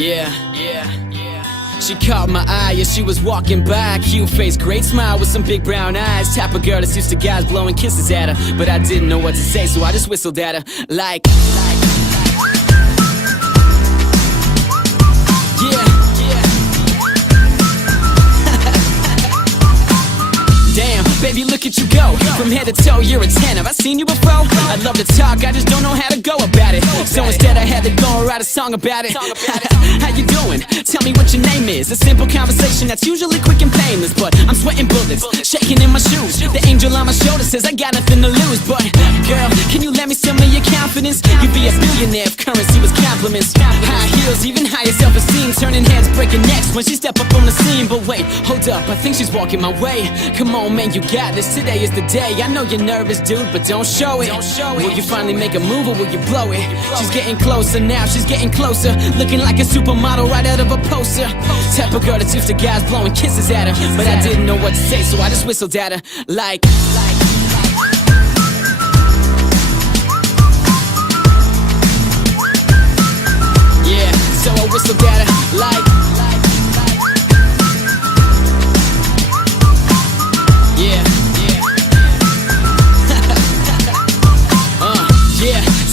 She caught my eye as she was walking by. Cute face, great smile with some big brown eyes. Type of girl that's used to guys blowing kisses at her. But I didn't know what to say, so I just whistled at her. Like damn, baby, look at you go. From head to toe, you're a 10. Have I seen you before? I'd love to talk, I just don't know how to go about it. So instead I had to go and write a song about it. How you doing? Tell me what your name is. A simple conversation that's usually quick and painless, but I'm sweating bullets, shaking in my shoes. The angel on my shoulder says I got nothing to lose. But girl, can you lend me some of your confidence? You'd be a billionaire if currency was compliments. High heels, even higher self-esteem, turning heads, breaking necks when she step up on the scene. But wait, hold up, I think she's walking my way. Come on, man, you got this. Today is the day. I know you're nervous, dude, but don't show it. Will you finally make a move or will you blow it? She's getting closer now, she's getting closer, looking like a supermodel right out of a poster. Type of girl that's used to guys blowing kisses at her. But I didn't know what to say, so I just whistled at her. Like yeah, so I whistled at her. Like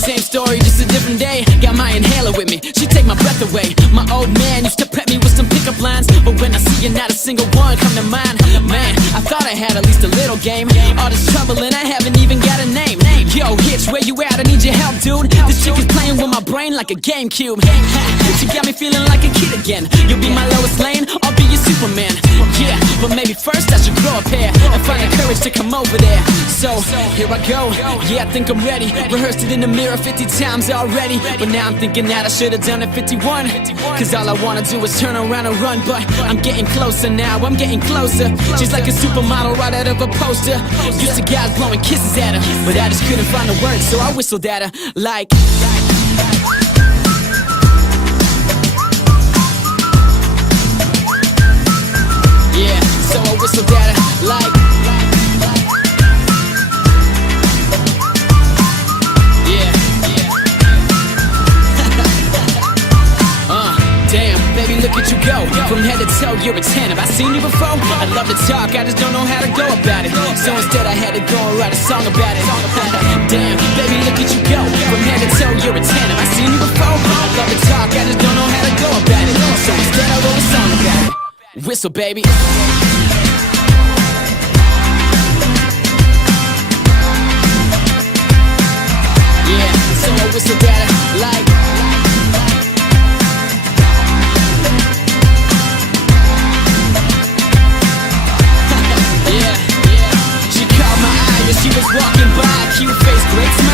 same story, just a different day. Got my inhaler with me, she take my breath away. My old man used to prep me with some pickup lines, but when I see you, not a single one come to mind. Man, I thought I had at least a little game. All this trouble and I haven't even got a name. Yo, Hitch, where you at? I need your help, dude. This chick is playing with my brain like a GameCube. She got me feeling like a kid again. You'll be my Lois Lane, I'll be your Superman. Yeah, but maybe first I should grow a pair and find the courage to come over there. So, here I go, yeah, I think I'm ready. Rehearsed it in the mirror 50 times already, but now I'm thinking that I should've done it 51. Cause all I wanna do is turn around and run. But I'm getting closer now, I'm getting closer. She's like a supermodel right out of a poster. Used to guys blowing kisses at her, but I just couldn't find the words, so I whistled at her. Like yeah, so I whistled at her. Like look at you go, from head to toe, you're a 10. Have I seen you before? I'd love to talk, I just don't know how to go about it. So instead I had to go and write a song about it. Damn, baby, look at you go, from head to toe, you're a 10. Have I seen you before? I'd love to talk, I just don't know how to go about it. So instead I wrote a song about it. Whistle, baby. Yeah, so I whistled at her. Like she was walking by, cute face, great smile.